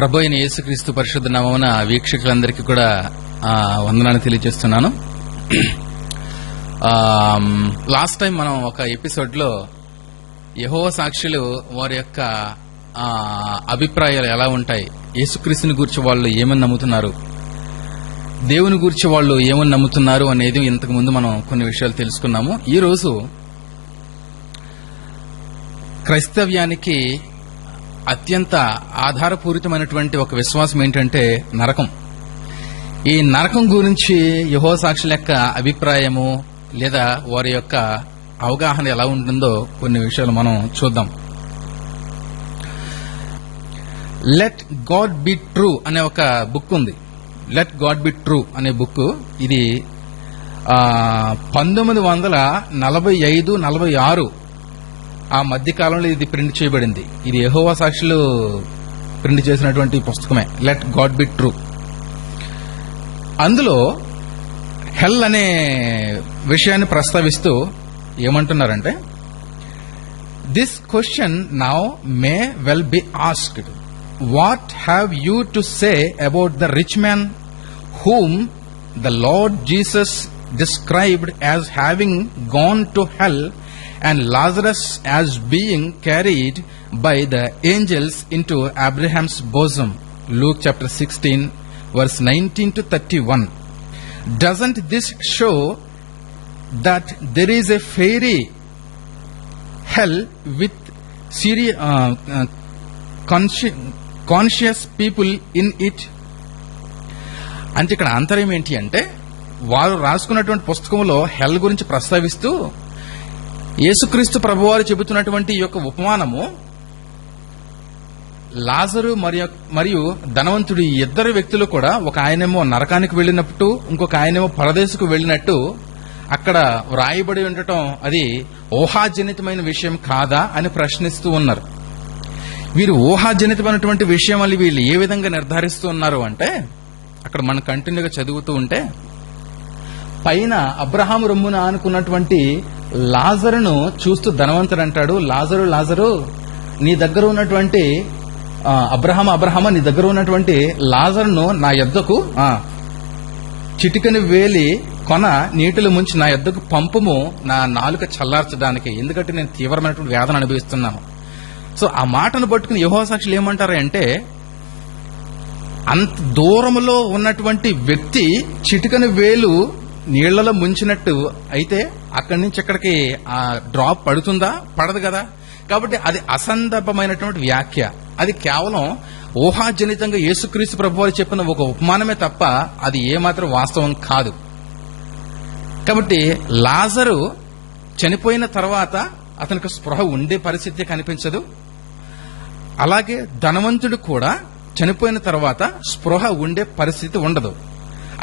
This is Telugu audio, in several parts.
ప్రభు అయిన యేసుక్రీస్తు పరిశుద్ధ నామమున వీక్షకులందరికీ కూడా వందనాలు తెలియజేస్తున్నాను. లాస్ట్ టైం మనం ఒక ఎపిసోడ్ లో యెహోవా సాక్షులు వారి యొక్క అభిప్రాయాలు ఎలా ఉంటాయి, యేసుక్రీస్తుని గురించి వాళ్ళు ఏమని నమ్ముతున్నారు, దేవుని గురించి వాళ్ళు ఏమని నమ్ముతున్నారు అనేది ఇంతకు ముందు మనం కొన్ని విషయాలు తెలుసుకున్నాము. ఈ రోజు క్రైస్తవ్యానికి అత్యంత ఆధారపూరితమైనటువంటి ఒక విశ్వాసం ఏంటంటే నరకం. ఈ నరకం గురించి యెహోవా సాక్షుల యొక్క అభిప్రాయము లేదా వారి యొక్క అవగాహన ఎలా ఉంటుందో కొన్ని విషయాలు మనం చూద్దాం. లెట్ గాడ్ బి ట్రూ అనే ఒక బుక్ ఉంది. లెట్ గాడ్ బి ట్రూ అనే బుక్ ఇది 1945-46 ఆ మధ్య కాలంలో ఇది ప్రింట్ చేయబడింది. ఇది యెహోవా సాక్షులు ప్రింట్ చేసినటువంటి పుస్తకమే లెట్ గాడ్ బి ట్రూ. అందులో హెల్ అనే విషయాన్ని ప్రస్తావిస్తూ ఏమంటున్నారంటే, this question now May well be asked, what have you to say about the rich man whom the Lord Jesus described as having gone to hell and Lazarus as being carried by the angels into Abraham's bosom. Luke chapter 16 verse 19-31. Doesn't this show that there is a fairy hell with conscious people in it? అంటే ఇక్కడ ఆంతర్యం ఏంటి అంటే, వారు రాసుకున్నటువంటి పుస్తకంలో హెల్ గురించి ప్రస్తావిస్తూ యేసుక్రీస్తు ప్రభువారు చెబుతున్నటువంటి ఈ యొక్క ఉపమానము లాజరు మరియు ధనవంతుడు ఈ ఇద్దరు వ్యక్తులు కూడా, ఒక ఆయనేమో నరకానికి వెళ్ళినట్టు, ఇంకొక ఆయనేమో పరదేశకు వెళ్ళినట్టు అక్కడ వ్రాయబడి ఉండటం అది ఊహాజనితమైన విషయం కాదా అని ప్రశ్నిస్తూ ఉన్నారు. వీరు ఊహాజనితమైనటువంటి విషయం అని వీళ్ళు ఏ విధంగా నిర్ధారిస్తూ ఉన్నారు అంటే, అక్కడ మనం కంటిన్యూగా చదువుతూ ఉంటే, పైన అబ్రహాము రొమ్మున ఆనుకున్నటువంటి లాజరును చూస్తూ ధనవంతుడు అంటాడు, లాజరు లాజరు నీ దగ్గర ఉన్నటువంటి అబ్రహామ నీ దగ్గర ఉన్నటువంటి లాజరును నా యొద్దకు చిటికని వేలి కొన నీటిలో ముంచి నా యొద్దకు పంపుము, నా నాలుక చల్లార్చడానికి, ఎందుకంటే నేను తీవ్రమైనటువంటి వేదన అనుభవిస్తున్నాను. సో ఆ మాటను పట్టుకుని యెహోవా సాక్షులు ఏమంటారు అంటే, అంత దూరంలో ఉన్నటువంటి వ్యక్తి చిటికని వేలు నీళ్లలో ముంచినట్టు అయితే అక్కడి నుంచి ఇక్కడికి ఆ డ్రాప్ పడుతుందా? పడదు కదా. కాబట్టి అది అసందర్భమైనటువంటి వ్యాఖ్య. అది కేవలం ఊహాజనితంగా యేసుక్రీస్తు ప్రభువారు చెప్పిన ఒక ఉపమానమే తప్ప అది ఏమాత్రం వాస్తవం కాదు. కాబట్టి లాజరు చనిపోయిన తర్వాత అతనికి స్పృహ ఉండే పరిస్థితి కనిపించదు. అలాగే ధనవంతుడు కూడా చనిపోయిన తర్వాత స్పృహ ఉండే పరిస్థితి ఉండదు.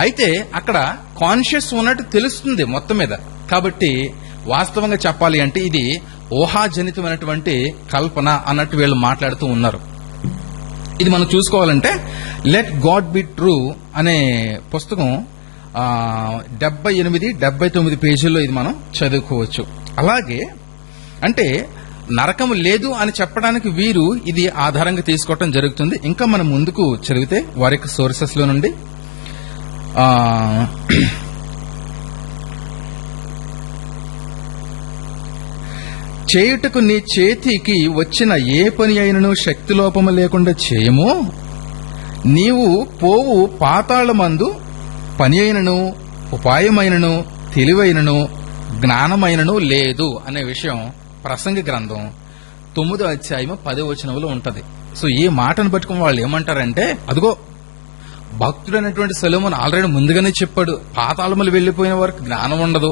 అయితే అక్కడ కాన్షియస్ ఉన్నట్టు తెలుస్తుంది మొత్తం మీద. కాబట్టి వాస్తవంగా చెప్పాలి అంటే ఇది ఊహాజనితమైనటువంటి కల్పన అన్నట్టు వీళ్ళు మాట్లాడుతూ ఉన్నారు. ఇది మనం చూసుకోవాలంటే లెట్ గాడ్ బి ట్రూ అనే పుస్తకం 78-79 పేజీల్లో ఇది మనం చదువుకోవచ్చు. అలాగే అంటే నరకం లేదు అని చెప్పడానికి వీరు ఇది ఆధారంగా తీసుకోవటం జరుగుతుంది. ఇంకా మనం ముందుకు చదివితే వారి యొక్క సోర్సెస్ లో నుండి చేయుటకు నీ చేతికి వచ్చిన ఏ పని అయినను శక్తిలోపము లేకుండా చేయము, నీవు పోవు పాతాళమందు పని అయినను ఉపాయమైనను తెలివైనను జ్ఞానమైనను లేదు అనే విషయం ప్రసంగి గ్రంథం 9వ అధ్యాయం 10వ వచనంలో ఉంటది. సో ఈ మాటను పట్టుకుని వాళ్ళు ఏమంటారంటే, అదిగో భక్తుడైనటువంటి సొలొమోను ఆల్రెడీ ముందుగానే చెప్పాడు, పాతాళములు వెళ్లిపోయిన వారికి జ్ఞానం ఉండదు,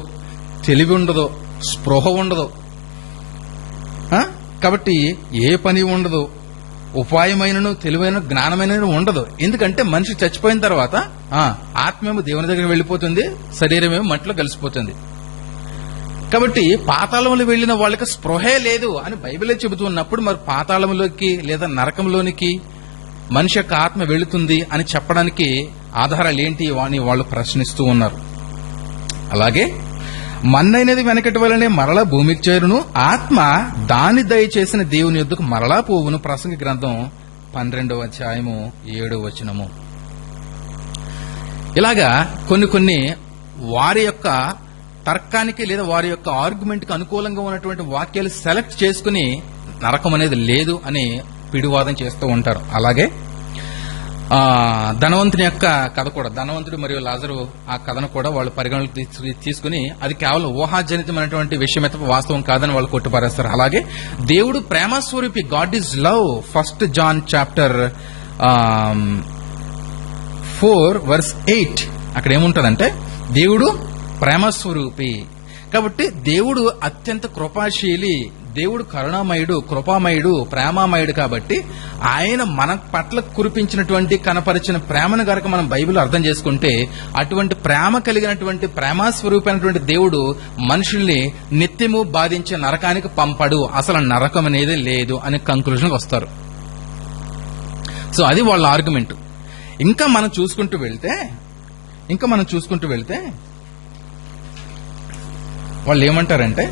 తెలివి ఉండదు, స్పృహ ఉండదు, కాబట్టి ఏ పని ఉండదు, ఉపాయమైనను తెలివైన జ్ఞానమైన ఉండదు. ఎందుకంటే మనిషి చచ్చిపోయిన తర్వాత ఆత్మేమో దేవుని దగ్గర వెళ్లిపోతుంది, శరీరమేమో మట్టిలో కలిసిపోతుంది. కాబట్టి పాతాళంలో వెళ్లిన వాళ్ళకి స్పృహే లేదు అని బైబిలే చెబుతూ ఉన్నప్పుడు మరి పాతాళంలోకి లేదా నరకంలోనికి మనిషి యొక్క ఆత్మ వెళుతుంది అని చెప్పడానికి ఆధారాలు ఏంటి అని వాళ్ళు ప్రశ్నిస్తూ ఉన్నారు. అలాగే మన్నైనది వెనకటి వలనే మరలా భూమికి చేరును, ఆత్మ దాని దయచేసిన దేవుని యొద్దకు మరలా పోవును. ప్రసంగి గ్రంథం 12:7 ఇలాగా కొన్ని వారి యొక్క తర్కానికి లేదా వారి యొక్క ఆర్గ్యుమెంట్ కి అనుకూలంగా ఉన్నటువంటి వాక్యాలు సెలెక్ట్ చేసుకుని నరకం అనేది లేదు అని పిడివాదం చేస్తూ ఉంటారు. అలాగే ధనవంతుని యొక్క కథ కూడా, ధనవంతుడు మరియు లాజరు ఆ కథను కూడా వాళ్ళు పరిగణలోకి తీసుకుని అది కేవలం ఊహాజనితమైనటువంటి విషయం అయితే వాస్తవం కాదని వాళ్ళు కొట్టిపారేస్తారు. అలాగే దేవుడు ప్రేమస్వరూపి, God is love, 1 John chapter 4:8 అక్కడ ఏముంటదంటే దేవుడు ప్రేమస్వరూపి. కాబట్టి దేవుడు అత్యంత కృపాశీలి, దేవుడు కరుణామయుడు, కృపామయుడు, ప్రేమామయుడు. కాబట్టి ఆయన మన పట్ల కురిపించినటువంటి కనపరిచిన ప్రేమను గనక మనం బైబిల్ అర్థం చేసుకుంటే అటువంటి ప్రేమ కలిగినటువంటి ప్రేమాస్వరూపమైనటువంటి దేవుడు మనుషుల్ని నిత్యము బాధించే నరకానికి పంపడు, అసలు నరకం అనేది లేదు అనే కంక్లూజన్కి వస్తారు. సో అది వాళ్ళ ఆర్గ్యుమెంట్. ఇంకా మనం చూసుకుంటూ వెళ్తే వాళ్ళు ఏమంటారంటే,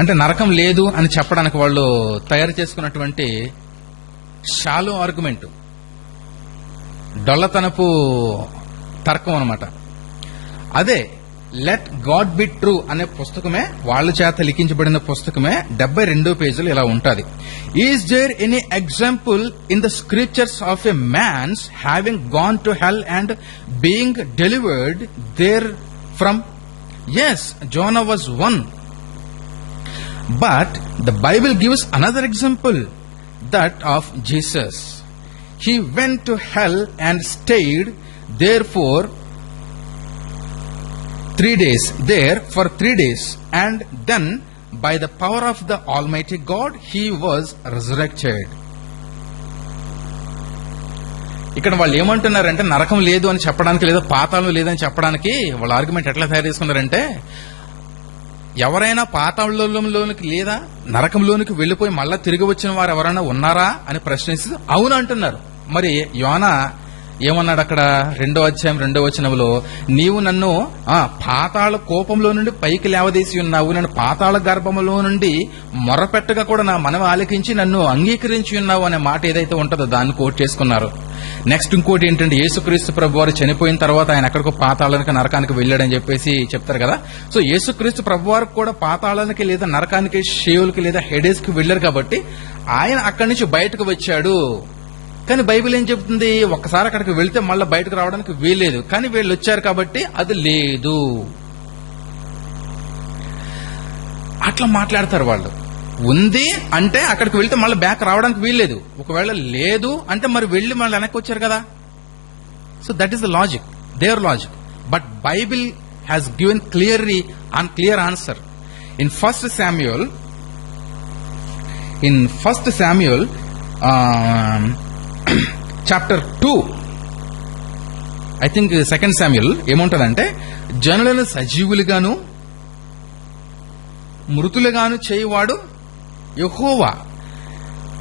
అంటే నరకం లేదు అని చెప్పడానికి వాళ్ళు తయారు చేసుకున్నటువంటి షాలో ఆర్గ్యుమెంట్, డొల్లతనపు తర్కం అన్నమాట. అదే లెట్ గాడ్ బి ట్రూ అనే పుస్తకమే, వాళ్ళ చేత లిఖించబడిన పుస్తకమే 72 పేజీలు ఇలా ఉంటుంది. Is there any example in the scriptures of a man's having gone to hell and being delivered there from? Yes, Jonah was one. But the Bible gives another example, that of Jesus. He went to hell and stayed there for 3 days, and then by the power of the Almighty God he was resurrected. ఇక్కడ వాళ్ళు ఏమంటున్నారంటే నరకం లేదు అని చెప్పడానికి, లేదా పాతాళం లేదని చెప్పడానికి వాళ్ళ ఆర్గ్యుమెంట్ ఎట్లా తయారు చేసుకున్నారంటే, ఎవరైనా పాతాళంలోనికి లేదా నరకంలోనికి వెళ్లిపోయి మళ్ళా తిరిగి వచ్చిన వారు ఎవరైనా ఉన్నారా అని ప్రశ్నిస్తూ అవును అంటున్నారు. మరి యోనా ఏమన్నాడు అక్కడ 2వ అధ్యాయం 2వ వచనంలో, నీవు నన్ను పాతాళ కోపంలో నుండి పైకి లేవదీసి ఉన్నావు, నన్ను పాతాళ గర్భంలో నుండి మొరపెట్టగా కూడా నా మనవి ఆలకించి నన్ను అంగీకరించి ఉన్నావు అనే మాట ఏదైతే ఉంటుందో దాన్ని కోట్ చేసుకున్నారు. నెక్స్ట్ ఇంకోటి ఏంటంటే, యేసుక్రీస్తు ప్రభు వారు చనిపోయిన తర్వాత ఆయన ఎక్కడికో పాతాళానికి నరకానికి వెళ్ళాడని చెప్పేసి చెప్తారు కదా. సో యేసుక్రీస్తు ప్రభు వారికి కూడా పాతాళానికి లేదా నరకానికి, షేవులకి లేదా హెడేస్ కి వెళ్లారు కాబట్టి ఆయన అక్కడి నుంచి బయటకు వచ్చాడు. కానీ బైబిల్ ఏం చెబుతుంది, ఒక్కసారి అక్కడికి వెళ్తే మళ్ళీ బయటకు రావడానికి వీల్లేదు. కానీ వీళ్ళు వచ్చారు కాబట్టి అది లేదు. అట్లా మాట్లాడతారు వాళ్ళు. ఉంది అంటే అక్కడికి వెళ్తే మళ్ళీ బ్యాక్ రావడానికి వీల్లేదు, ఒకవేళ లేదు అంటే మరి వెళ్లి మళ్ళీ వెనక్కి వచ్చారు కదా. So that is the logic, there logic. But Bible has given clear answer. In first Samuel chapter 2, I think 2 Samuel ఏముంటదంటే, జనులను సజీవులుగాను మృతులుగాను చేయువాడు యెహోవా,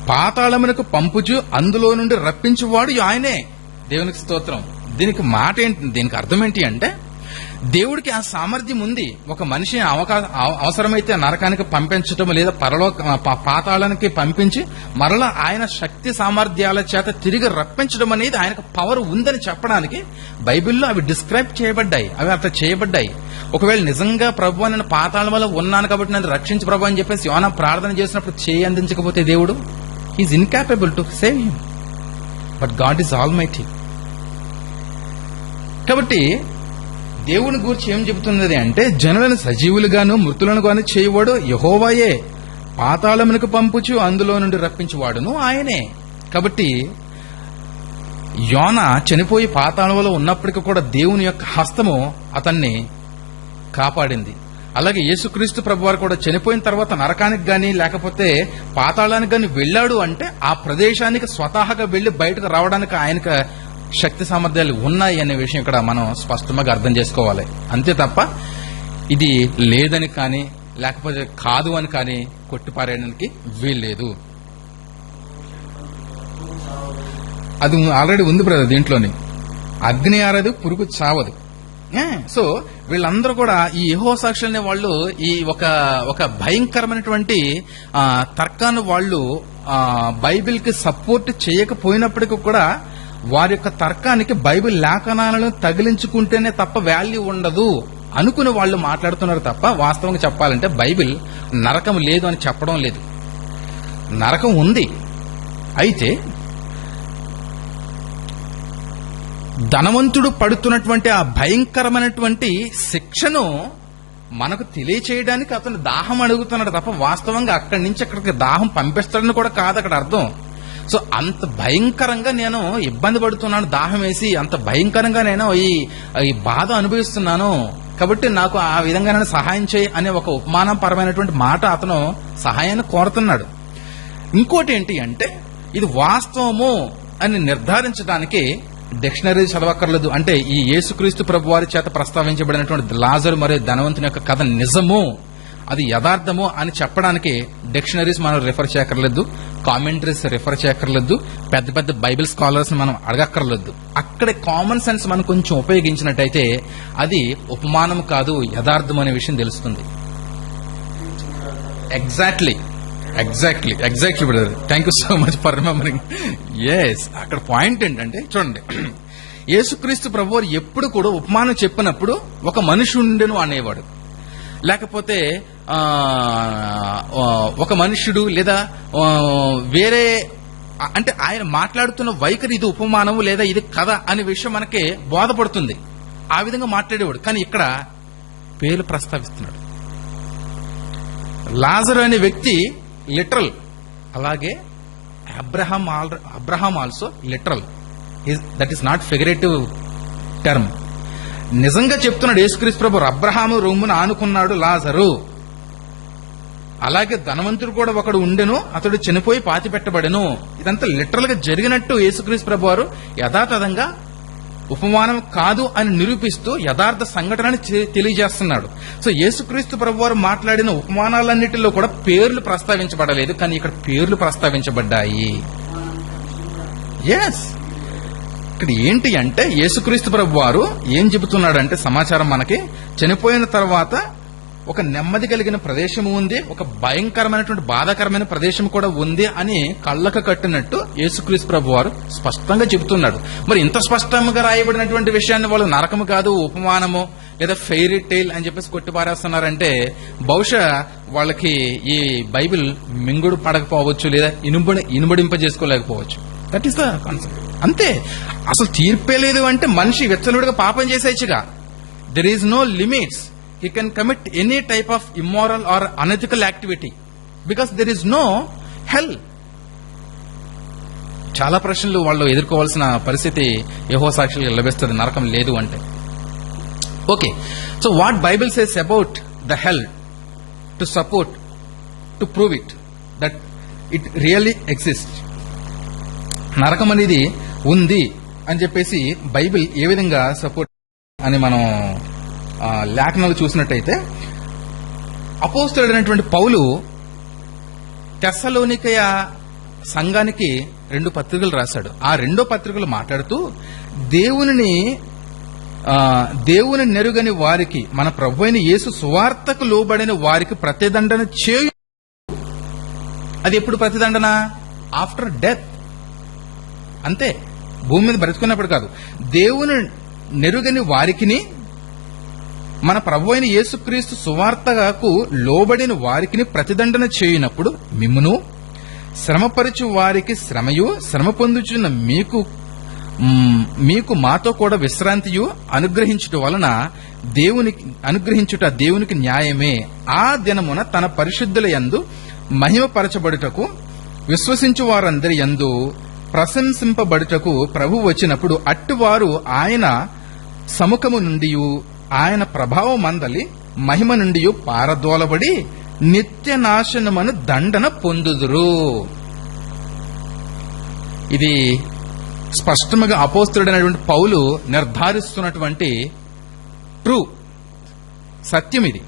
పాతాళమునకు పంపుచు అందులో నుండి రప్పించువాడు ఆయనే. దేవునికి స్తోత్రం. దీనికి మాట ఏంటి, దీనికి అర్థం ఏంటి అంటే, దేవుడికి ఆ సామర్థ్యం ఉంది. ఒక మనిషిని అవసరమైతే నరకానికి పంపించటం లేదా పాతాళానికి పంపించి మరలా ఆయన శక్తి సామర్థ్యాల చేత తిరిగి రప్పించడం అనేది ఆయనకు పవర్ ఉందని చెప్పడానికి బైబిల్లో అవి డిస్క్రైబ్ చేయబడ్డాయి, అవి అట్లా చేయబడ్డాయి. ఒకవేళ నిజంగా ప్రభు నేను పాతాళం వల్ల ఉన్నాను కాబట్టి నన్ను రక్షించు ప్రభు అని చెప్పేసి యోనా ప్రార్థన చేసినప్పుడు చేయి అందించకపోతే దేవుడు is incapable to save him. But God is almighty. కాబట్టి దేవుని గురించి ఏం చెబుతున్నది అంటే, జనులను సజీవులుగాను మృతులను గాను చేయవాడు యెహోవాయే, పాతాళమునకు పంపుచు అందులో నుండి రప్పించువాడును ఆయనే. కాబట్టి యోనా చనిపోయి పాతాళంలో ఉన్నప్పటికీ కూడా దేవుని యొక్క హస్తము అతన్ని కాపాడింది. అలాగే యేసుక్రీస్తు ప్రభువారు కూడా చనిపోయిన తర్వాత నరకానికి గాని లేకపోతే పాతాళానికి గాని వెళ్ళాడు అంటే ఆ ప్రదేశానికి స్వతహాగా వెళ్లి బయటకు రావడానికి ఆయనకు శక్తి సామర్థ్యాలు ఉన్నాయి అనే విషయం ఇక్కడ మనం స్పష్టంగా అర్థం చేసుకోవాలి. అంతే తప్ప ఇది లేదని కానీ లేకపోతే కాదు అని కానీ కొట్టిపారేయడానికి వీల్లేదు. అది ఆల్రెడీ ఉంది బ్రదర్ దీంట్లోని, అగ్ని ఆరదు పురుగు చావదు. సో వీళ్ళందరూ కూడా ఈ యెహోవా సాక్షులనే వాళ్ళు ఈ ఒక భయంకరమైనటువంటి తర్కాన్ని వాళ్ళు బైబిల్ కి సపోర్ట్ చేయకపోయినప్పటికీ కూడా వారి యొక్క తర్కానికి బైబిల్ లేఖనాలను తగిలించుకుంటేనే తప్ప వాల్యూ ఉండదు అనుకుని వాళ్ళు మాట్లాడుతున్నారు తప్ప వాస్తవంగా చెప్పాలంటే బైబిల్ నరకం లేదు అని చెప్పడం లేదు. నరకం ఉంది. అయితే ధనవంతుడు పడుతున్నటువంటి ఆ భయంకరమైనటువంటి శిక్షను మనకు తెలియచేయడానికి అతను దాహం అడుగుతున్నాడు తప్ప వాస్తవంగా అక్కడి నుంచి అక్కడికి దాహం పంపిస్తాడని కూడా కాదు అక్కడ అర్థం. సో అంత భయంకరంగా నేను ఇబ్బంది పడుతున్నాను, దాహం వేసి అంత భయంకరంగా నేను ఈ బాధ అనుభవిస్తున్నాను, కాబట్టి నాకు ఆ విధంగా నేను సహాయం చేయి అనే ఒక ఉపమానపరమైనటువంటి మాట అతను సహాయాన్ని కోరుతున్నాడు. ఇంకోటి ఏంటి అంటే ఇది వాస్తవము అని నిర్ధారించడానికి డిక్షనరీ చదవక్కర్లేదు. అంటే ఈ యేసుక్రీస్తు ప్రభు వారి చేత ప్రస్తావించబడినటువంటి లాజరు మరియు ధనవంతుని యొక్క కథ నిజము, అది యథార్థము అని చెప్పడానికి డిక్షనరీస్ మనం రిఫర్ చేయక్కర్లేదు, కామెంటరీస్ రిఫర్ చేయక్కర్లేదు, పెద్ద పెద్ద బైబిల్ స్కాలర్స్ మనం అడగక్కర్లేదు. అక్కడే కామన్ సెన్స్ మనం కొంచెం ఉపయోగించినట్టయితే అది ఉపమానం కాదు, యథార్థం అనే విషయం తెలుస్తుంది. Exactly brother, thank you so much for remembering. Yes, అక్కడ పాయింట్ ఏంటంటే చూడండి, యేసుక్రీస్తు ప్రభువారు ఎప్పుడు కూడా ఉపమానం చెప్పినప్పుడు ఒక మనుషుండెను అనేవాడు, లేకపోతే ఒక మనుష్యుడు లేదా వేరే, అంటే ఆయన మాట్లాడుతున్న వైఖరి ఇది ఉపమానము లేదా ఇది కథ అనే విషయం మనకి బోధపడుతుంది. ఆ విధంగా మాట్లాడేవాడు. కానీ ఇక్కడ పేర్లు ప్రస్తావిస్తున్నాడు. లాజరు అనే వ్యక్తి లిటరల్, అలాగే Abraham also literal. That is not figurative term. నిజంగా చెప్తున్నాడు యేసుక్రీస్తు ప్రభు, అబ్రహాము రొమ్మును ఆనుకున్నాడు లాజరు. అలాగే ధనవంతుడు కూడా ఒకడు ఉండెను, అతడు చనిపోయి పాతి పెట్టబడెను. ఇదంతా లిటరల్ గా జరిగినట్టు యేసుక్రీస్తు ప్రభు వారు యథాతథంగా ఉపమానం కాదు అని నిరూపిస్తూ యథార్థ సంఘటనని తెలియజేస్తున్నాడు. సో యేసుక్రీస్తు ప్రభు వారు మాట్లాడిన ఉపమానాలన్నిటిలో కూడా పేర్లు ప్రస్తావించబడలేదు, కానీ ఇక్కడ పేర్లు ప్రస్తావించబడ్డాయి. ఎస్, ఇక్కడ ఏంటి అంటే యేసుక్రీస్తు ప్రభు వారు ఏం చెబుతున్నాడంటే సమాచారం మనకి, చనిపోయిన తర్వాత ఒక నెమ్మది కలిగిన ప్రదేశము ఉంది, ఒక భయంకరమైనటువంటి బాధాకరమైన ప్రదేశం కూడా ఉంది అని కళ్ళకు కట్టినట్టు యేసుక్రీస్తు ప్రభు వారు స్పష్టంగా చెబుతున్నాడు. మరి ఇంత స్పష్టంగా రాయబడినటువంటి విషయాన్ని వాళ్ళు నరకము కాదు, ఉపమానము లేదా ఫెయిరీ టైల్ అని చెప్పేసి కొట్టిపారేస్తున్నారంటే బహుశా వాళ్ళకి ఈ బైబిల్ మింగుడు పడకపోవచ్చు, లేదా ఇనుబడింపజేసుకోలేకపోవచ్చు. That is the concept. అంతే, అసలు తీర్పే లేదు అంటే మనిషి వెచ్చలుడిగా పాపం చేసేయచ్చుగా. There is no limits. He can commit any type of immoral or unethical activity because there is no hell. చాలా ప్రశ్నలు వాళ్ళు ఎదుర్కోవాల్సిన పరిస్థితి యెహోవా సాక్షులకు లభిస్తుంది నరకం లేదు అంటే. Okay, so what Bible says about the hell to support to prove it that it really exist. నరకం అనేది ఉంది అని చెప్పేసి బైబిల్ ఏ విధంగా సపోర్ట్ అని మనం లేఖనాలు చూసినట్టయితే, అపోస్తలుడైనటువంటి పౌలు తెస్సలోనికయ సంఘానికి 2 పత్రికలు రాశాడు. ఆ 2 పత్రికలు మాట్లాడుతూ దేవుని నెరుగని వారికి, మన ప్రభువైన యేసు సువార్తకు లోబడిన వారికి ప్రతిదండన చేయు. అది ఎప్పుడు ప్రతిదండన? After death. అంతే, భూమి మీద బ్రతుకున్నప్పుడు కాదు. దేవుని నెరుగని వారికిని, మన ప్రభువైన యేసుక్రీస్తు సువార్తకు లోబడిన వారికి ప్రతిదండన చేయునప్పుడు మిమ్మును శ్రమపరచు వారికి శ్రమయు, శ్రమ పొందుచున్న మీకు మాతో కూడా విశ్రాంతియు అనుగ్రహించుట వలన దేవునికి న్యాయమే. ఆ దినమున తన పరిశుద్ధుల యందు మహిమపరచబడుటకు, విశ్వసించు వారందరి యందు ప్రశంసింపబడుటకు ప్రభు వచ్చినప్పుడు అట్టువారు ఆయన సముఖము నుండి, ఆయన ప్రభావం మందలి మహిమ నుండి పారదోలబడి నిత్య నాశనమను దండన పొందుదురు. ఇది స్పష్టంగా అపోస్తలుడైనటువంటి పౌలు నిర్ధారిస్తున్నటువంటి ట్రూ సత్యం ఇది.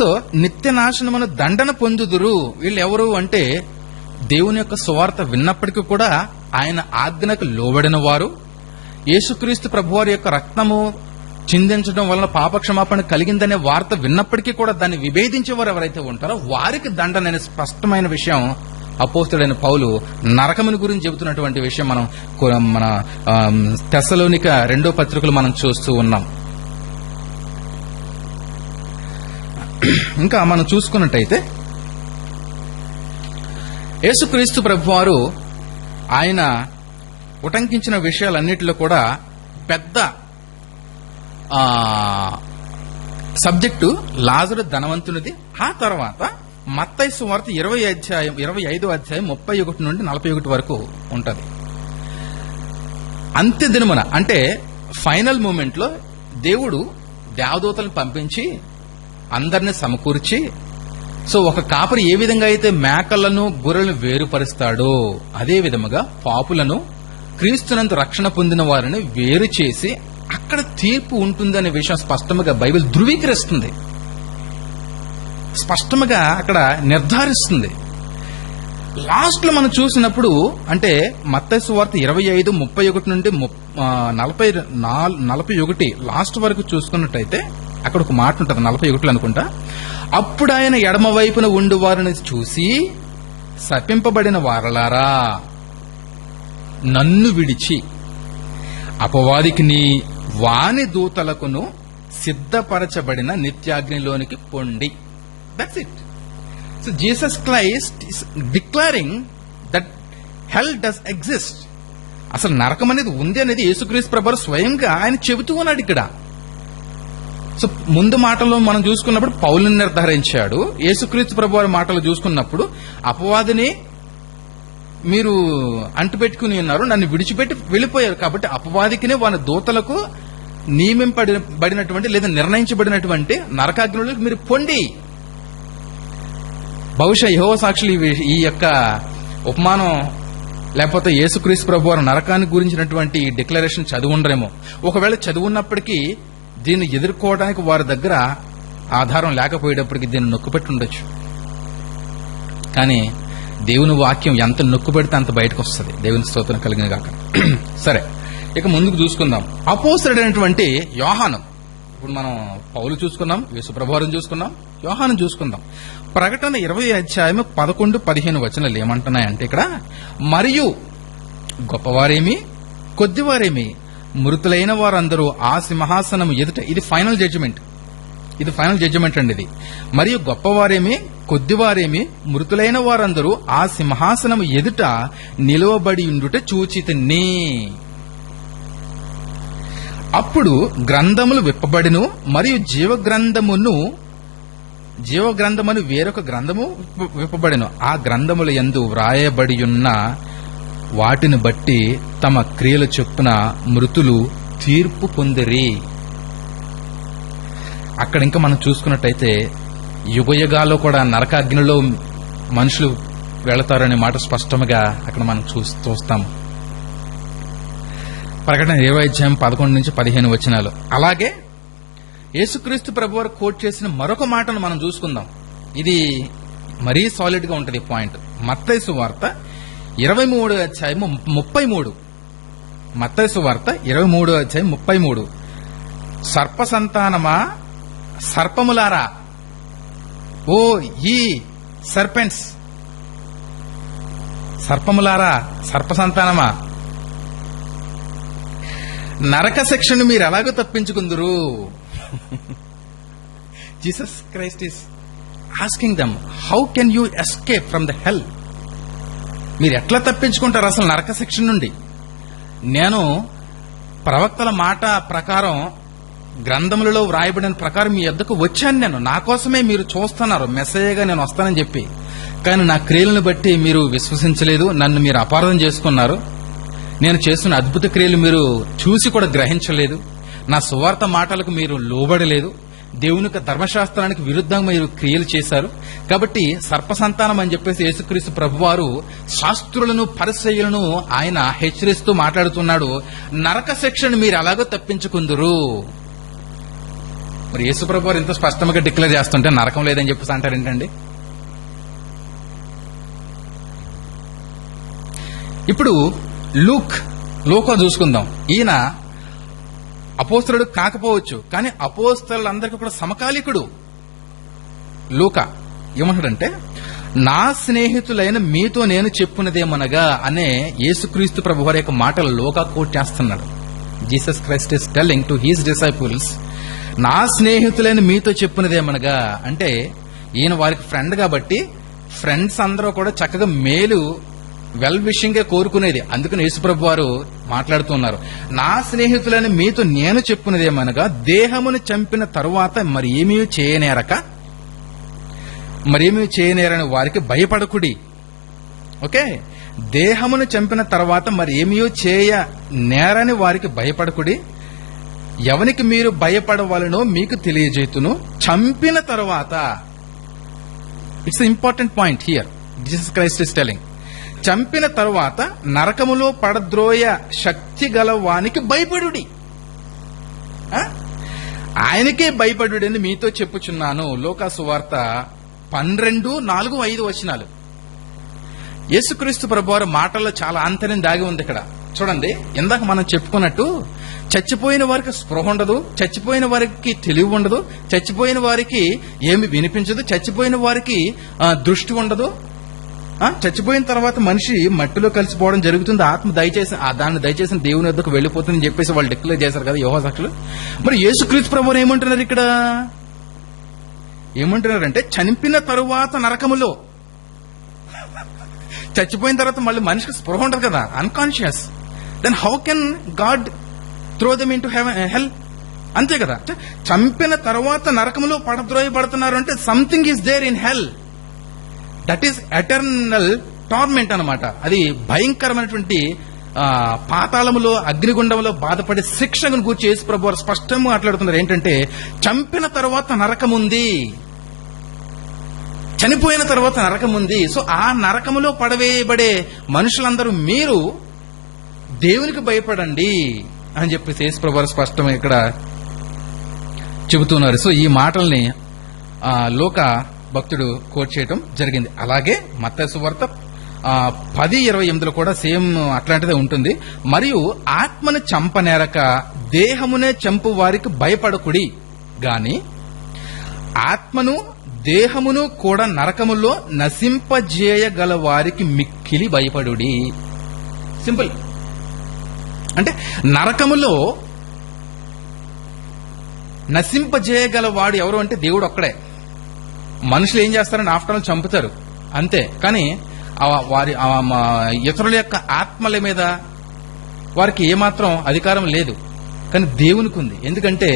సో నిత్య నాశనమను దండన పొందుదురు. వీళ్ళు ఎవరు అంటే దేవుని యొక్క సువార్త విన్నప్పటికీ కూడా ఆయన ఆజ్ఞకు లోబడిన వారు, యేసుక్రీస్తు ప్రభువారి యొక్క రక్తము చిందించడం వలన పాపక్షమాపణ కలిగిందనే వార్త విన్నప్పటికీ కూడా దాన్ని విభేదించేవారు ఎవరైతే ఉంటారో వారికి దండన అనే స్పష్టమైన విషయం అపోస్తలుడైన పౌలు నరకముని గురించి చెబుతున్నటువంటి విషయం మనం మన తెస్సలోనిక 2వ పత్రికలు మనం చూస్తూ ఉన్నాం. ఇంకా మనం చూసుకున్నట్టయితే యేసుక్రీస్తు ప్రభువారు ఆయన ఉటంకించిన విషయాలన్నిటిలో కూడా పెద్ద సబ్జెక్టు లాజరు ధనవంతునిది. ఆ తర్వాత మత్తయి సువార్త 25వ అధ్యాయం 31 నుండి 41 వరకు ఉంటది. అంత్య దినమున అంటే ఫైనల్ మూమెంట్ లో దేవుడు దేవదూతలను పంపించి అందరిని సమకూర్చి, సో ఒక కాపరి ఏ విధంగా అయితే మేకలను గొర్రెలను వేరుపరుస్తాడో అదే విధముగా పాపులను క్రీస్తునందు రక్షణ పొందిన వారిని వేరు చేసి అక్కడ తీర్పు ఉంటుందనే విషయం స్పష్టంగా బైబిల్ ధృవీకరిస్తుంది, స్పష్టంగా అక్కడ నిర్ధారిస్తుంది. లాస్ట్ లో మనం చూసినప్పుడు అంటే మత్తయి సువార్త 25:31 నుండి 41 లాస్ట్ వరకు చూసుకున్నట్టయితే అక్కడ ఒక మాట ఉంటుంది, 41 అనుకుంటా. అప్పుడు ఆయన ఎడమ వైపున ఉండు వారిని చూసి, శపింపబడిన వారలారా, నన్ను విడిచి అపవాదికిని వాని దూతలకును సిద్ధపరచబడిన నిత్యాగ్నిలోనికి పొండి. That's it. So Jesus Christ is declaring that hell does exist. అసలు నరకం అనేది ఉంది అనేది యేసుక్రీస్తు ప్రభువు స్వయంగా ఆయన చెబుతూ ఉన్నాడు ఇక్కడ. సో ముందు మాటలో మనం చూసుకున్నప్పుడు పౌలుని నిర్ధారించాడు. యేసుక్రీస్తు ప్రభువారి మాటలు చూసుకున్నప్పుడు అపవాదిని మీరు అంటుపెట్టుకుని ఉన్నారు, నన్ను విడిచిపెట్టి వెళ్ళిపోయారు, కాబట్టి అపవాదికినే వాని దూతలకు నియమింపబడినటువంటి లేదా నిర్ణయించబడినటువంటి నరకాగ్నిలోకి మీరు పొండి. బహుశా యెహోవా సాక్షులు ఈ యొక్క ఉపమానం లేకపోతే యేసుక్రీస్తు ప్రభువారు నరకాన్ని గురించినటువంటి డిక్లరేషన్ చదివి ఉండరేమో. ఒకవేళ చదువున్నప్పటికీ దీన్ని ఎదుర్కోవడానికి వారి దగ్గర ఆధారం లేకపోయేటప్పటికి దీన్ని నొక్కుపెట్టి ఉండొచ్చు. కానీ దేవుని వాక్యం ఎంత నొక్కుపెడితే అంత బయటకు వస్తుంది. దేవుని స్తోత్రం కలిగిన గాక. సరే, ఇక ముందుకు చూసుకుందాం. అపోస్తలుడైనటువంటి యోహాను, ఇప్పుడు మనం పౌలు చూసుకున్నాం, యేసు ప్రభువారిని చూసుకున్నాం, యోహాను చూసుకుందాం. ప్రకటన 20 అధ్యాయం 11-15 వచనాలు ఏమంటున్నాయంటే ఇక్కడ, మరియు గొప్పవారేమి కొద్దివారేమి మృతులైన వారందరూ ఆ సింహాసనం ఎదుట, ఇది ఫైనల్ జడ్జిమెంట్, ఇది ఫైనల్ జడ్జిమెంట్ అండి ఇది. మరియు గొప్పవారేమి కొద్దివారేమి మృతులైన వారందరూ ఆ సింహాసనం ఎదుట నిలువబడి ఉండుట చూచితిని. అప్పుడు గ్రంథములు విప్పబడిను, మరియు జీవగ్రంథమును వేరొక గ్రంథము విప్పబడిను. ఆ గ్రంథముల యందు వ్రాయబడి ఉన్న వాటిని బట్టి తమ క్రియల చొప్పున మృతులు తీర్పు పొందిరి. అక్కడ ఇంకా మనం చూసుకున్నట్టయితే యుగయుగాల్లో కూడా నరకాగ్నిలో మనుషులు వెళతారనే మాట స్పష్టంగా అక్కడ మనం చూస్తాము. ప్రకటన 20 అధ్యాయం 11-15 వచనాలు. అలాగే యేసుక్రీస్తు ప్రభువారు కోట్ చేసిన మరొక మాటను మనం చూసుకుందాం. ఇది మరీ సాలిడ్ గా ఉంటుంది పాయింట్. మత్తయి సువార్త 23 అధ్యాయం 33. మత్తయి సువార్త 23 అధ్యాయం 33. సర్ప సంతానమా, సర్పములారా, ఓ ఈ సర్పెంట్స్, సర్పములారా, సర్ప సంతానమా, నరక శిక్షను మీరు ఎలాగో తప్పించుకుందరు. Jesus Christ is asking them, how can you escape from the hell? మీరు ఎట్లా తప్పించుకుంటారు అసలు నరక శిక్ష నుండి? నేను ప్రవక్తల మాట ప్రకారం, గ్రంథములలో వ్రాయబడిన ప్రకారం మీ యొద్దకు వచ్చాను. నేను నా కోసమే మీరు చూస్తున్నారు, మెస్సయ్యగా నేను వస్తానని చెప్పి. కానీ నా క్రియలను బట్టి మీరు విశ్వసించలేదు, నన్ను మీరు అపార్థం చేసుకున్నారు. నేను చేస్తున్న అద్భుత క్రియలు మీరు చూసి కూడా గ్రహించలేదు. నా సువార్త మాటలకు మీరు లోబడలేదు. దేవుని యొక్క ధర్మశాస్త్రానికి విరుద్ధంగా మీరు క్రియలు చేశారు. కాబట్టి సర్పసంతానం అని చెప్పేసి యేసుక్రీస్తు ప్రభువారు శాస్త్రులను పరిసయ్యులను ఆయన హెచ్చరిస్తూ మాట్లాడుతున్నాడు. నరక శిక్షను మీరు అలాగో తప్పించుకుందురు. మరి యేసు ప్రభువారు ఇంత స్పష్టంగా డిక్లేర్ చేస్తుంటే నరకం లేదని చెప్పేసి అంటారేంటండి? ఇప్పుడు లూకా చూసుకుందాం. ఈయన అపోస్తలుడు కాకపోవచ్చు, కానీ అపోస్తలులందరికీ కూడా సమకాలీకుడు. లూకా ఏమంటాడంటే, నా స్నేహితులైన మీతో నేను చెప్పున్నదేమనగా అనే యేసుక్రీస్తు ప్రభు వారి యొక్క మాటలు లోకా కోట్ చేస్తున్నాడు. Jesus Christ is telling to he's disciples, నా స్నేహితులైన మీతో చెప్పున్నదేమనగా అంటే ఈయన వారికి ఫ్రెండ్ కాబట్టి ఫ్రెండ్స్ అందరూ కూడా చక్కగా మేలు వెల్ విషింగ్ కోరుకునేది. అందుకని యేసుప్రభు వారు మాట్లాడుతున్నారు, నా స్నేహితులని మీతో నేను చెప్పున్నదేమనగా దేహమును చంపిన తరువాత మరి ఏమీ చేయనేరని వారికి భయపడకుడి. ఓకే, దేహమును చంపిన తర్వాత మరి ఏమీ నేరని వారికి భయపడకుడి. ఎవనికి మీరు భయపడవలనో మీకు తెలియజేతును. చంపిన తరువాత, it's important point here, Jesus Christ is telling, చంపిన తరువాత నరకములో పడద్రోయ శక్తి గల వానికి భయపడుడి. ఆయనకే భయపడుడి అని మీతో చెప్పుచున్నాను. లోకా సువార్త 12:4-5 వచనాలు. యేసుక్రీస్తు ప్రభువారి మాటల్లో చాలా ఆంతర్యం దాగి ఉంది ఇక్కడ. చూడండి, ఇందాక మనం చెప్పుకున్నట్టు చచ్చిపోయిన వారికి స్పృహ ఉండదు, చచ్చిపోయిన వారికి తెలివి ఉండదు, చచ్చిపోయిన వారికి ఏమి వినిపించదు, చచ్చిపోయిన వారికి దృష్టి ఉండదు. చచ్చిపోయిన తర్వాత మనిషి మట్టిలో కలిసిపోవడం జరుగుతుంది. ఆత్మ దయచేసిన దేవుని వద్దకు వెళ్లిపోతుందని చెప్పేసి వాళ్ళు డిక్లేర్ చేశారు కదా యెహోవా సాక్షులు. మరి యేసుక్రీస్తు ప్రభువు ఏమంటున్నారు ఇక్కడ? ఏమంటున్నారంటే చనిపిన తరువాత నరకములో, చచ్చిపోయిన తర్వాత మళ్ళీ మనిషికి స్పృహ ఉండదు కదా, unconscious. Then how can God throw them into hell? అంతే కదా, చంపిన తర్వాత నరకములో పడద్రోయబడుతున్నారు అంటే something is there in hell. That is eternal torment అన్నమాట. అది భయంకరమైనటువంటి పాతాళములో అగ్నిగుండంలో బాధపడే శిక్షను గురించి యేసు ప్రభువు వారు స్పష్టంగా మాట్లాడుతున్నారు. ఏంటంటే చంపిన తర్వాత నరకముంది, చనిపోయిన తర్వాత నరకముంది. సో ఆ నరకములో పడవేయబడే మనుషులందరూ మీరు దేవునికి భయపడండి అని చెప్పేసి యేసు ప్రభువు వారు స్పష్టంగా ఇక్కడ చెబుతున్నారు. సో ఈ మాటల్ని లోక భక్తుడు కోట్ చేయటం జరిగింది. అలాగే మత్తయి సువార్త 10:28 కూడా సేమ్ అట్లాంటిదే ఉంటుంది. మరియు ఆత్మను చంపనేరక దేహమునే చంపు వారికి భయపడకుడి గాని ఆత్మను దేహమును కూడా నరకములో నశింపజేయగల వారికి మిక్కిలి భయపడుడి. సింపుల్. అంటే నరకములో నశింపజేయగల వాడు ఎవరు అంటే దేవుడు ఒక్కడే. మనుషులు ఏం చేస్తారంటే ఆఫ్టర్ ఆల్ చంపుతారు అంతే, కానీ వారి ఇతరుల యొక్క ఆత్మల మీద వారికి ఏమాత్రం అధికారం లేదు. కానీ దేవునికి ఉంది, ఎందుకంటే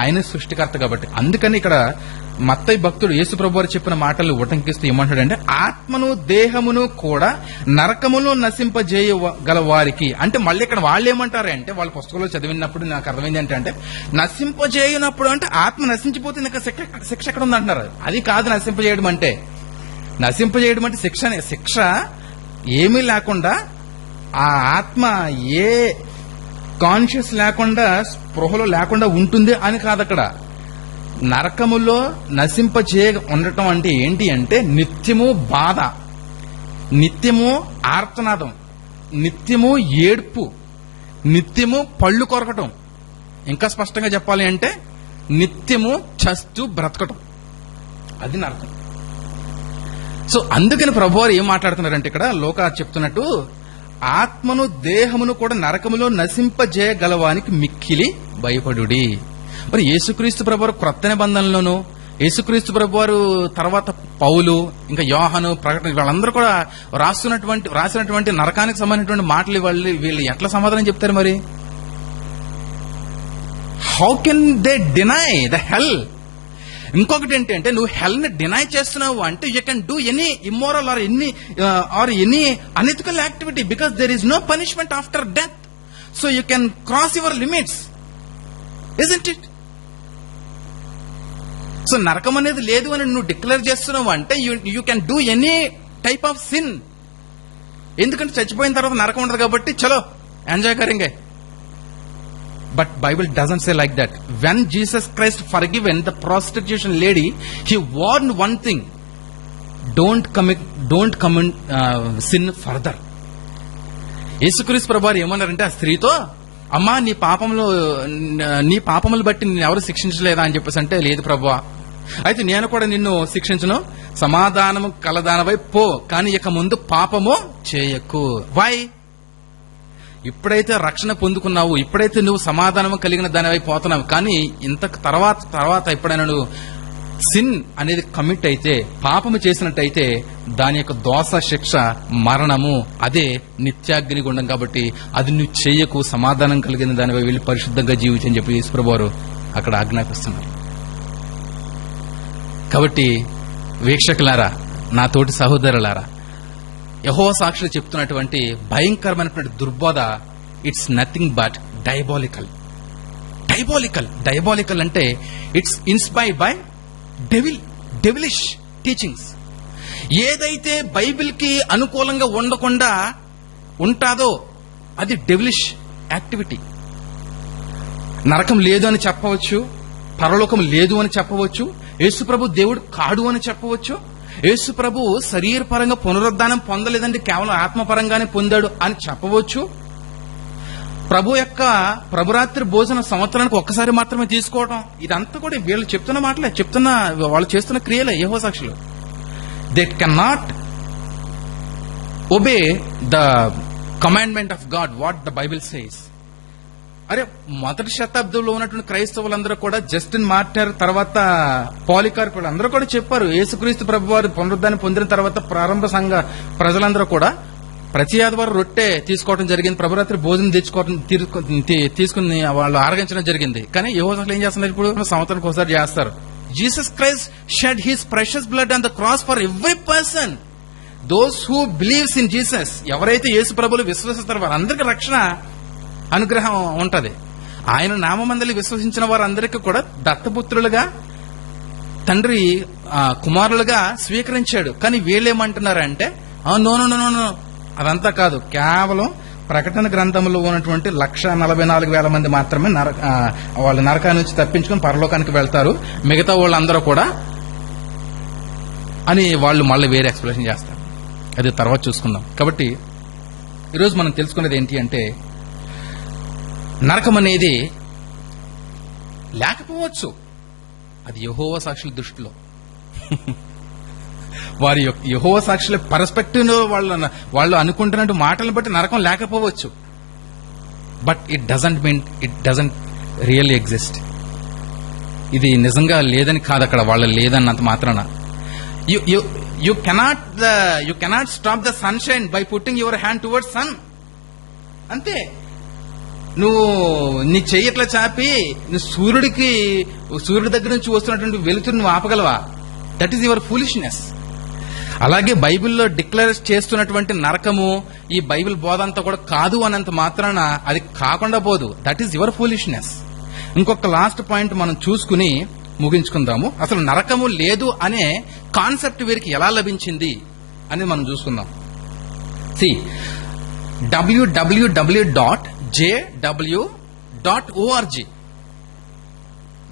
ఆయన సృష్టికర్త కాబట్టి. అందుకని ఇక్కడ మత్తయి భక్తుడు యేసు ప్రభు వారు చెప్పిన మాటలు ఉటంకిస్తూ ఏమంటాడంటే ఆత్మను దేహమును కూడా నరకములో నశింపజేయగల వారికి. అంటే మళ్ళీ ఇక్కడ వాళ్ళు ఏమంటారంటే వాళ్ళ పుస్తకంలో చదివినప్పుడు నాకు అర్థమైంది అంటే నశింపజేయనప్పుడు అంటే ఆత్మ నశించిపోతుంది, ఇంకా శిక్ష ఎక్కడ ఉంది అంటున్నారు. అది కాదు నశింపజేయడం అంటే. నశింపజేయడం అంటే శిక్ష ఏమీ లేకుండా ఆ ఆత్మ ఏ కాన్షియస్ లేకుండా స్పృహలో లేకుండా ఉంటుంది అని కాదు. అక్కడ నరకములో నశింపజేయ ఉండటం అంటే ఏంటి అంటే నిత్యము బాధ, నిత్యము ఆర్తనాదం, నిత్యము ఏడ్పు, నిత్యము పళ్ళు కొరకటం. ఇంకా స్పష్టంగా చెప్పాలి అంటే నిత్యము చస్తూ బ్రతకటం, అది నరకం. సో అందుకని ప్రభువారు ఏం మాట్లాడుతున్నారంటే ఇక్కడ లోకా చెప్తున్నట్టు ఆత్మను దేహమును కూడా నరకములో నశింపజేయగలవానికి మిక్కిలి భయపడుడి. మరి యేసుక్రీస్తు ప్రభువారు క్రొత్త నిబంధనలోను, యేసుక్రీస్తు ప్రభువారు తర్వాత పౌలు, ఇంకా యోహాను, ప్రకటన, వాళ్ళందరూ కూడా రాసినటువంటి నరకానికి సంబంధించినటువంటి మాటలు వీళ్ళు ఎట్లా సమాధానం చెప్తారు? మరి how can they deny the hell? ఇంకొకటి ఏంటంటే నువ్వు హెల్ ని డినై చేస్తున్నావు అంటే you can do any immoral or any unethical activity because there is no punishment after death. So you can cross your limits, isn't it? So నరకం అనేది లేదు అని నువ్వు డిక్లేర్ చేస్తున్నావు అంటే you can do any type of sin. ఎందుకంటే చచ్చిపోయిన తర్వాత నరకం ఉండదు కాబట్టి చలో ఎంజాయ్ కరెంగే. But Bible doesn't say like that. When Jesus Christ forgiven the prostitution lady, he warned one thing: don't commit sin further. యేసుక్రీస్తు ప్రభువారు ఏమన్నారంటే ఆ స్త్రీతో, అమ్మా నీ పాపములు బట్టి నేను ఎవరు శిక్షించలేదా అని చెప్పేసి అంటే, లేదు ప్రభువా, అయితే నేను కూడా నిన్ను శిక్షించను, సమాధానము కలదానవై పో, కానీ ఇక ముందు పాపము చేయకు. వై? ఇప్పుడైతే రక్షణ పొందుకున్నావు, ఇప్పుడైతే నువ్వు సమాధానం కలిగిన దానివై పోతున్నావు, కానీ ఇంత తర్వాత ఎప్పుడైనా నువ్వు సిన్ అనేది కమిట్ అయితే, పాపము చేసినట్టయితే దాని యొక్క దోష శిక్ష మరణము, అదే నిత్యాగ్ని గుండం. కాబట్టి అది నువ్వు చేయకు, సమాధానం కలిగిన దానివై వెళ్ళి పరిశుద్ధంగా జీవించని చెప్పి యేసుప్రభువు వారు అక్కడ ఆజ్ఞాపిస్తున్నారు. కాబట్టి వీక్షకులారా, నా తోటి సహోదరులారా, యెహోవా సాక్షులు చెప్తున్నటువంటి భయంకరమైనటువంటి దుర్బోధ ఇట్స్ నథింగ్ బట్ డైబాలికల్. డైబాలికల్ అంటే it's inspired by devilish teachings. ఏదైతే బైబిల్ కి అనుకూలంగా ఉండకుండా ఉంటాదో అది డెవిలిష్ యాక్టివిటీ. నరకం లేదు అని చెప్పవచ్చు, పరలోకం లేదు అని చెప్పవచ్చు, యేసుప్రభు దేవుడు కాడు అని చెప్పవచ్చు, యేసుప్రభు శరీరపరంగా పునరుద్ధానం పొందలేదండి, కేవలం ఆత్మపరంగానే పొందాడు అని చెప్పవచ్చు. ప్రభు యొక్క ప్రభురాత్రి భోజన సంవత్సరానికి ఒక్కసారి మాత్రమే తీసుకోవడం, ఇదంతా కూడా వీళ్ళు చెప్తున్న మాటలే, వాళ్ళు చేస్తున్న క్రియలే యెహోవా సాక్షులు. They can not obey the commandment of God, what the Bible says. అరే, మొదటి శతాబ్దంలో ఉన్నటువంటి క్రైస్తవులందరూ కూడా, జస్టిన్ మార్టర్, తర్వాత పాలికార్ప్, అందరూ కూడా చెప్పారు, యేసుక్రీస్తు ప్రభు వారు పునరుద్ధానం పొందిన తర్వాత ప్రారంభ సంఘ ప్రజలందరూ కూడా ప్రతి ఆదివారం రొట్టె తీసుకోవడం జరిగింది, ప్రభురాత్రి భోజనం తీసుకుని వాళ్ళు ఆరగించడం జరిగింది. కానీ యెహోవా ఏం చేస్తున్నారు? ఇప్పుడు సంవత్సరానికి ఒకసారి చేస్తారు. Jesus Christ shed his precious blood on the cross for every person, those who believes in Jesus. ఎవరైతే యేసు ప్రభువులు విశ్వసిస్తారో వారందరికీ రక్షణ అనుగ్రహం ఉంటది. ఆయన నామమందలి విశ్వసించిన వారందరికీ కూడా దత్తపుత్రులుగా, తండ్రి కుమారులుగా స్వీకరించాడు. కానీ వీళ్ళేమంటున్నారంటే, నో, అదంతా కాదు, కేవలం ప్రకటన గ్రంథంలో ఉన్నటువంటి 1,44,000 మంది మాత్రమే వాళ్ళు నరకాన్ని నుంచి తప్పించుకుని పరలోకానికి వెళ్తారు, మిగతా వాళ్ళందరూ కూడా అని వాళ్ళు మళ్ళీ వేరే ఎక్స్ప్లెనేషన్ చేస్తారు. అది తర్వాత చూసుకుందాం. కాబట్టి ఈరోజు మనం తెలుసుకునేది ఏంటి అంటే, నరకం అనేది లేకపోవచ్చు, అది యెహోవా సాక్షుల దృష్టిలో, వారి యెహోవా సాక్షుల పర్స్పెక్టివ్ లో వాళ్ళు అనుకుంటున్నట్టు మాటలను బట్టి నరకం లేకపోవచ్చు. But it doesn't really exist. ఇది నిజంగా లేదని కాదు, అక్కడ వాళ్ళ లేదన్నంత మాత్రాన. You cannot stop the sunshine by putting your hand towards sun. అంతే. నువ్వు నీ చెయ్యట్లా చాపి సూర్యుడి దగ్గర నుంచి వస్తున్నటువంటి వెలుతురు నువ్వు ఆపగలవా? That is your foolishness. అలాగే బైబిల్లో డిక్లేర్ చేస్తున్నటువంటి నరకము ఈ బైబిల్ బోధ అంతా కూడా కాదు అన్నంత మాత్రాన అది కాకుండా పోదు. That is your foolishness. ఇంకొక లాస్ట్ పాయింట్ మనం చూసుకుని ముగించుకుందాము. అసలు నరకము లేదు అనే కాన్సెప్ట్ వీరికి ఎలా లభించింది అని మనం చూసుకుందాం. www.jw.org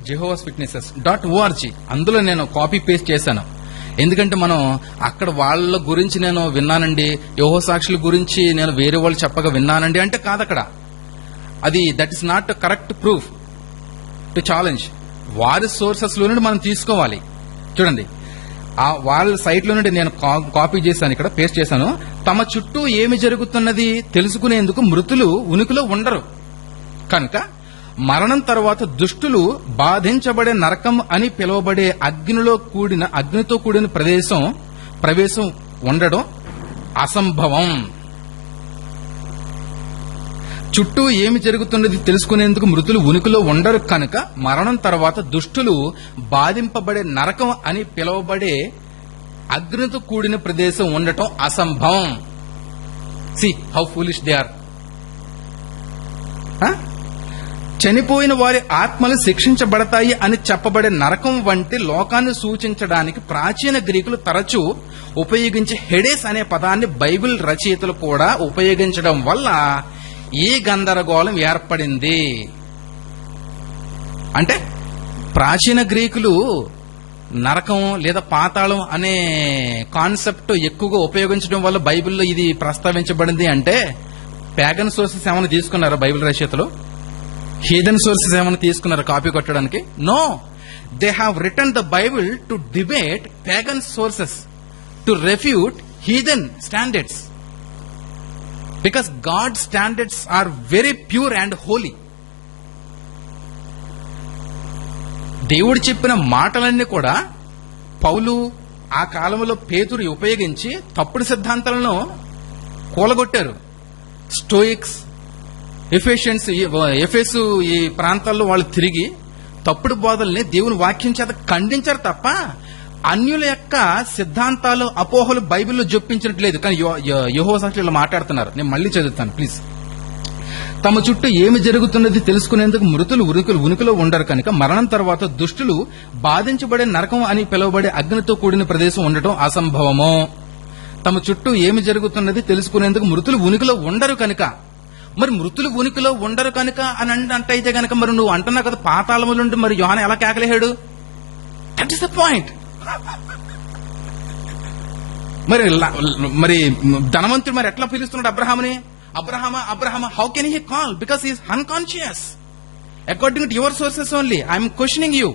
jehovahswitnesses.org. అందులో నేను కాపీ పేస్ట్ చేశాను. ఎందుకంటే మనం అక్కడ వాళ్ళ గురించి నేను విన్నానండి, యెహోవా సాక్షుల గురించి నేను వేరే వాళ్ళు చెప్పగా విన్నానండి అంటే కాదు. అక్కడ అది that is not correct proof to challenge. వారి సోర్సెస్ లో నుండి మనం తీసుకోవాలి. చూడండి, వాళ్ళ సైట్ లో నుండి నేను కాపీ చేశాను, ఇక్కడ పేస్ట్ చేశాను. తమ చుట్టూ ఏమి జరుగుతున్నది తెలుసుకునేందుకు మృతులు ఉనికిలో ఉండరు కనుక మరణం తర్వాత దుష్టులు బాధించబడే నరకం అని పిలువబడే అగ్నితో కూడిన ప్రవేశం ఉండడం అసంభవం. చుట్టూ ఏమి జరుగుతున్నది తెలుసుకునేందుకు మృతులు ఉనికిలో ఉండరు కనుక మరణం తర్వాత దుష్టులు బాధింపబడే నరకం అని పిలువబడే అగ్నితో కూడిన ప్రదేశం ఉండటం అసంభవం. See how foolish they are. చనిపోయిన వారి ఆత్మలు శిక్షించబడతాయి అని చెప్పబడే నరకం వంటి లోకాన్ని సూచించడానికి ప్రాచీన గ్రీకులు తరచూ ఉపయోగించే హెడేస్ అనే పదాన్ని బైబిల్ రచయితలు కూడా ఉపయోగించడం వల్ల ఈ గందరగోళం ఏర్పడింది. అంటే ప్రాచీన గ్రీకులు నరకం లేదా పాతాళం అనే కాన్సెప్ట్ ఎక్కువగా ఉపయోగించడం వల్ల బైబిల్లో ఇది ప్రస్తావించబడింది. అంటే ప్యాగన్ సోర్సెస్ ఏమైనా తీసుకున్నారా బైబిల్ రచయితలు? హీదన్ సోర్సెస్ ఏమైనా తీసుకున్నారా కాపీ కొట్టడానికి? No, they have written the Bible to debate pagan sources, to refute heathen standards, because God's standards are very pure and holy. దేవుడు చెప్పిన మాటలన్నీ కూడా పౌలు ఆ కాలంలో పేతురు ఉపయోగించి తప్పుడు సిద్ధాంతాలను కూలగొట్టారు. స్టోయిక్స్, ఎఫెసు ఈ ప్రాంతాల్లో వాళ్ళు తిరిగి తప్పుడు బోధల్ని దేవుని వాక్యం చేత ఖండించారు తప్ప అన్యుల యొక్క సిద్ధాంతాలు, అపోహలు బైబిల్లో జొప్పించినట్లేదు. కానీ యెహోవా సాక్షులు మాట్లాడుతున్నారు. నేను మళ్ళీ చదువుతాను ప్లీజ్. తమ చుట్టూ ఏమి జరుగుతున్నది తెలుసుకునేందుకు మృతులు ఉనికిలో ఉండరు కనుక మరణం తర్వాత దుష్టులు బాధించబడే నరకం అని పిలువబడే అగ్నితో కూడిన ప్రదేశం ఉండటం అసంభవము. తమ చుట్టూ ఏమి జరుగుతున్నది తెలుసుకునేందుకు మృతులు ఉనికిలో ఉండరు కనుక, మరి మృతులు ఉనికిలో ఉండరు కనుక అని అంటే గనక మరి నువ్వు అంటున్నావు కదా పాతాళములుండి మరి యోహాను ఎలా కేకలేహాడు? That is the point. మరి ధనవంతుడు మరి ఎట్లా పిలుస్తున్నాడు అబ్రహాముని? అబ్రహమ, how can he call? Because he is unconscious according to your sources only. I'm questioning you.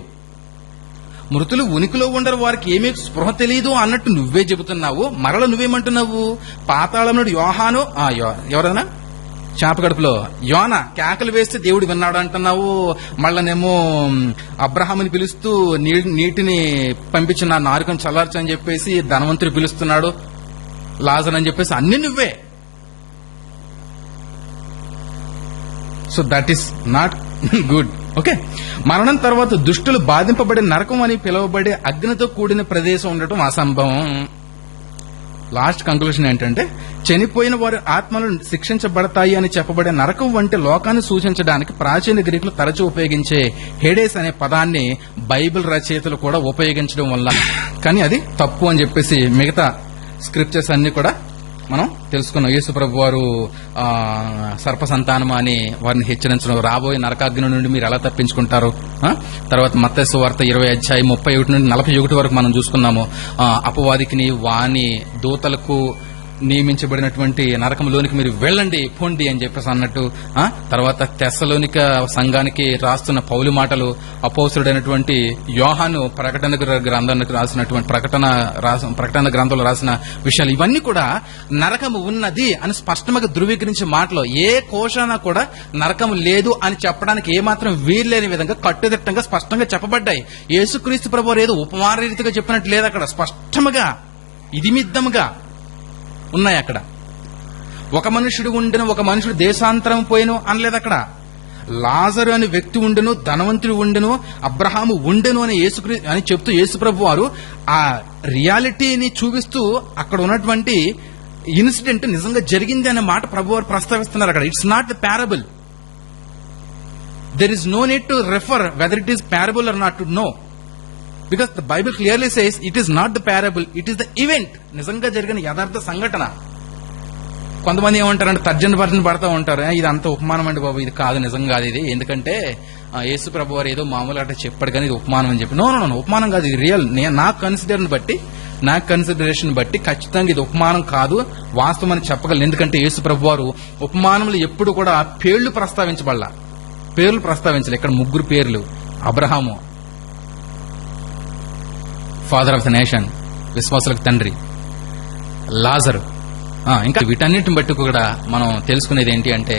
మృతులు ఉనికిలో ఉండరు, వారికి ఏమీ స్పృహ తెలియదు అన్నట్టు నువ్వే చెబుతున్నావు. మరల నువ్వేమంటున్నావు? పాతాళమునుడు యోహాను, ఎవరైనా చాపగడుపులో యోన కేకలు వేస్తే దేవుడు విన్నాడు అంటున్నావు. మళ్ళనేమో అబ్రహాముని పిలుస్తూ నీటిని పంపించిన నారుకను చల్లార్చని చెప్పేసి ధనవంతుడు పిలుస్తున్నాడు, లాజర్ అని చెప్పేసి అన్ని నువ్వే. So that is not good. Okay. మరణం తర్వాత దుష్టులు బాధింపబడే నరకం అని పిలువబడే అగ్నితో కూడిన ప్రదేశం ఉండటం అసంభవం. లాస్ట్ కంక్లూషన్ ఏంటంటే చనిపోయిన వారి ఆత్మలు శిక్షించబడతాయి అని చెప్పబడే నరకం వంటి లోకాన్ని సూచించడానికి ప్రాచీన గ్రీకులు తరచూ ఉపయోగించే హేడేస్ అనే పదాన్ని బైబిల్ రచయితలు కూడా ఉపయోగించడం వల్ల, కానీ అది తప్పు అని చెప్పేసి మిగతా స్క్రిప్చర్స్ అన్ని కూడా మనం తెలుసుకున్నాం. యేసు ప్రభు వారు సర్ప సంతానం అని వారిని హెచ్చరించడం, రాబోయే నరకాగ్ని నుండి మీరు ఎలా తప్పించుకుంటారు. తర్వాత మత్తయి సువార్త 20:31 నుండి 41 వరకు మనం చూసుకున్నాము. అపవాదికి వాని దూతలకు నియమించబడినటువంటి నరకంలోనికి మీరు వెళ్ళండి పొండి అని చెప్పేసి అన్నట్టు. తర్వాత తెస్సలోనిక సంఘానికి రాస్తున్న పౌలు మాటలు, అపోస్తుడైనటువంటి యోహాను ప్రకటన గ్రంథానికి రాసినటువంటి ప్రకటన గ్రంథంలో రాసిన విషయాలు, ఇవన్నీ కూడా నరకము ఉన్నది అని స్పష్టంగా ధృవీకరించే మాటలు. ఏ కోశాన కూడా నరకము లేదు అని చెప్పడానికి ఏమాత్రం వీల్లేని విధంగా కట్టుదిట్టంగా స్పష్టంగా చెప్పబడ్డాయి. యేసుక్రీస్తు ప్రభువారు ఏదో ఉపమాన రీతిగా చెప్పినట్టు లేదు, అక్కడ స్పష్టంగా ఇదిమిద్దముగా ఉన్నాయి. అక్కడ ఒక మనుషుడు ఉండెను, ఒక మనుషుడు దేశాంతరం పోయిను అనలేదు. అక్కడ లాజరు అనే వ్యక్తి ఉండెను, ధనవంతుడు ఉండెను, అబ్రహాము ఉండెను అని అని చెప్తూ యేసుప్రభు వారు ఆ రియాలిటీని చూపిస్తూ అక్కడ ఉన్నటువంటి ఇన్సిడెంట్ నిజంగా జరిగింది అనే మాట ప్రభు వారు ప్రస్తావిస్తున్నారు అక్కడ. It's not the parable. There is no need to refer whether it is parable or not to know, because the Bible clearly says it is not the parable, it is the event. నిజంగా జరిగిన యథార్థ సంఘటన. కొంతమంది ఏమంటారంటే తర్జన పడతా ఉంటారు, ఇది అంత ఉపమానం అండి బాబు, ఇది కాదు, నిజంగా కాదు ఇది, ఎందుకంటే యేసు ప్రభు వారు ఏదో మామూలుగా అంటే చెప్పాడు కానీ ఇది ఉపమానం అని చెప్పి. నో, ఉపమానం కాదు, ఇది రియల్. నా కన్సిడరేషన్ బట్టి ఖచ్చితంగా ఇది ఉపమానం కాదు, వాస్తవం అని చెప్పగలను. ఎందుకంటే యేసు ప్రభు వారు ఉపమానంలో ఎప్పుడు కూడా పేర్లు ప్రస్తావించలే. ఇక్కడ 3 పేర్లు: Abraham, father of the nation, విశ్వాసులకు తండ్రి; లాజరు. ఇంకా వీటన్నిటిని బట్టి కూడా మనం తెలుసుకునేది ఏంటి అంటే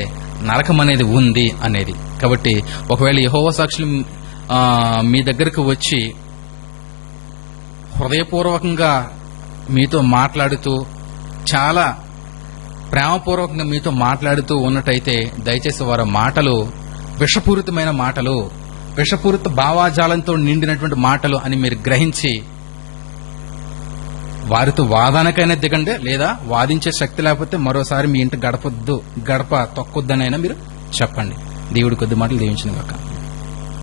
నరకం అనేది ఉంది అనేది. కాబట్టి ఒకవేళ యెహోవా సాక్షులు మీ దగ్గరకు వచ్చి హృదయపూర్వకంగా మీతో మాట్లాడుతూ, చాలా ప్రేమపూర్వకంగా మీతో మాట్లాడుతూ ఉన్నట్టయితే దయచేసి వారి మాటలు విషపూరితమైన మాటలు, విషపూరిత భావాజాలంతో నిండినటువంటి మాటలు అని మీరు గ్రహించి వారితో వాదనకైనా దిగండి, లేదా వాదించే శక్తి లేకపోతే మరోసారి మీ ఇంటి గడప తొక్కొద్దనైనా మీరు చెప్పండి. దేవుడి కొద్ది మాటలు దీవించిన గాక.